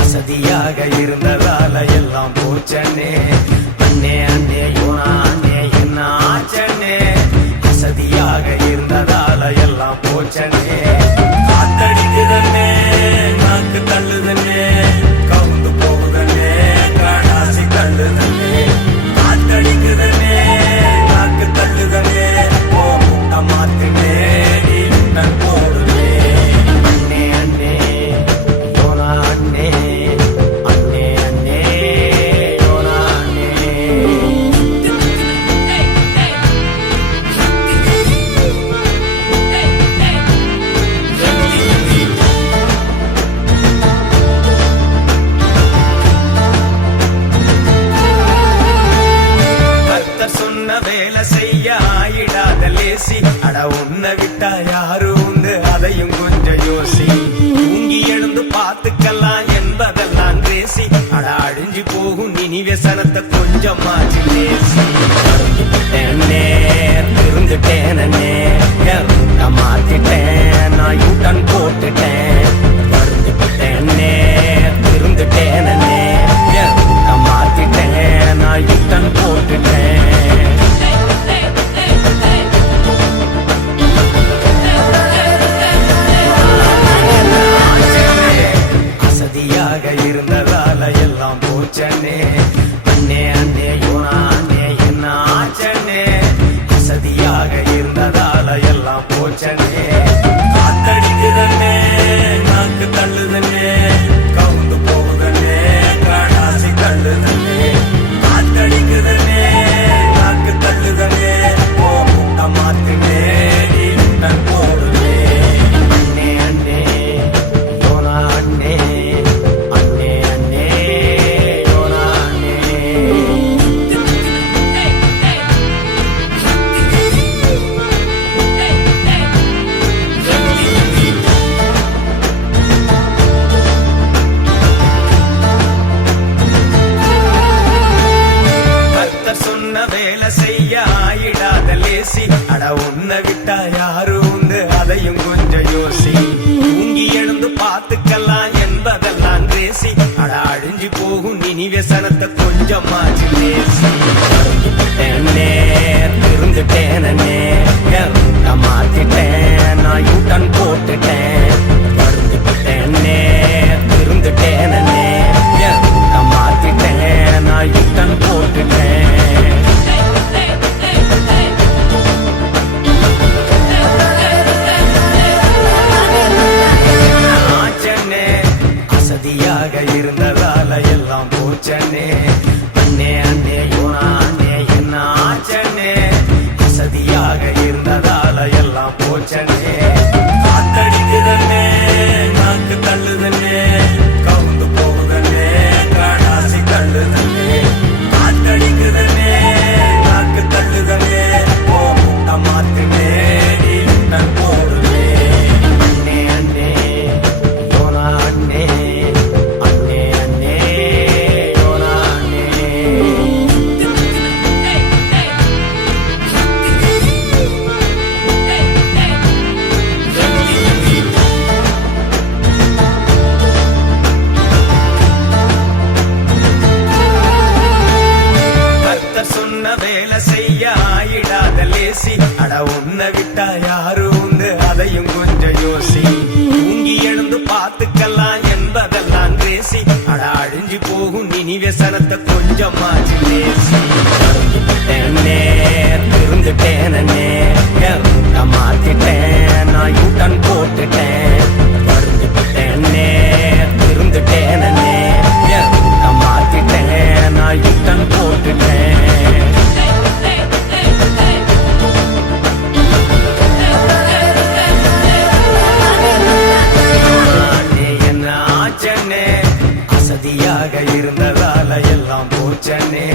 அசதியாக இருந்ததால எல்லாம் போச்சண்ணே. அண்ணே அண்ணே யோனா அண்ணே என்ன ஆச்சண்ணே, அசதியாக இருந்ததால எல்லாம் போச்சண்ணே. காத்தடிக்குதண்ணே நாக்கு தள்ளுதண்ணே, கவுந்து போகுதண்ணே காடாசி கள்ளுதண்ணே. காத்தடிக்குதண்ணே நாக்கு தள்ளுதண்ணே, ஓ முட்டை மாத்துனே நீ முட்டை போடுவே. அண்ணே அண்ணே யோனா அண்ணே, அண்ணே அண்ணே யோனா அண்ணே. கர்த்தர் சொன்ன வேலை செய்ய ஆயிடாத லேசி, அட உன்னை விட்டா யாரு உண்டு அதையும் கொஞ்சம் யோசி. தூங்கி எழுந்து பார்த்துக்கலாம் என்பதெல்லாம் பேசி, அட அழிஞ்சு போகும் நினைவசனத்தை கொஞ்சம் மாற்றி பேசி. இருந்துட்டேனே மாத்திட்டேன் நான் யூட்டன் போட்டுட்டேன். வருந்துட்டேனே இருந்துட்டேனே மாத்திட்டேன் நான் யூட்டன் போட்டுட்டேன். அசதியாக இருந்ததால எல்லாம் போச்சண்ணே. அண்ணே அண்ணே யோனா அண்ணே என்ன ஆச்சண்ணே, அசதியாக இருந்ததால எல்லாம் போச்சண்ணே. காத்தடிக்குதண்ணே நாக்கு தள்ளுதண்ணே, கவுந்து போகுதண்ணே காடாசி கள்ளுதண்ணே. காத்தடிக்குதண்ணே நாக்கு தள்ளுதண்ணே, ஓ முட்டை மாத்துனே நீ முட்டை போடுவே. அண்ணே அண்ணே யோனா அண்ணே, அண்ணே அண்ணே யோனா அண்ணே. கர்த்தர் சொன்ன வேலை செய்ய ஆயிடாத லேசி, அட உன்னை விட்டா யாரு உண்டு அதையும் கொஞ்சம் யோசி. தூங்கி எழுந்து பார்த்துக்கலாம் என்பதெல்லாம் பேசி, அட அழிஞ்சு போகும் நினைவசனத்தை கொஞ்சம் மாற்றி பேசி. என்னே இருந்துட்டேனே மாத்திட்டேன் நான் யூட்டன் போட்டுட்டேன். வருந்துட்டேனே இருந்துட்டேனே மாத்திட்டேன் நான் யூட்டன் போட்டுட்டேன். ஆச்சண்ணே அசதியாக இருந்ததால எல்லாம் போச்சண்ணே. அண்ணே அண்ணே யோனா அண்ணே என்ன ஆச்சண்ணே, அசதியாக இருந்ததால எல்லாம் போச்சண்ணே. காத்தடிக்குதண்ணே நாக்கு தள்ளுதண்ணே, கவுந்து போகுதண்ணே காடாசி கள்ளுதண்ணே. காத்தடிக்குதண்ணே நாக்கு தள்ளுதண்ணே, ஓ முட்டை மாத்துனே நீ முட்டை போடுவே. அண்ணே அண்ணே யோனா அண்ணே, அண்ணே அண்ணே யோனா அண்ணே. கர்த்தர் சொன்ன வேலை செய்ய ஆயிடாத லேசி, அட உன்னை விட்டா யாரு உண்டு அதையும் கொஞ்சம் யோசி. தூங்கி எழுந்து பார்த்துக்கலாம் என்பதெல்லாம் பேசி, அட அழிஞ்சு போகும் நினைவசனத்தை கொஞ்சம் மாற்றி பேசி. என்னே இருந்துட்டேனே மாத்திட்டேன் நான் யூட்டன் போட்டுட்டேன். வருந்துட்டேனே இருந்துட்டேனே மாத்திட்டேன் நான் யூட்டன் போட்டுட்டேன். அண்ணே என்ன ஆச்சண்ணே, அசதியாக இருந்ததால எல்லாம் போச்சண்ணே.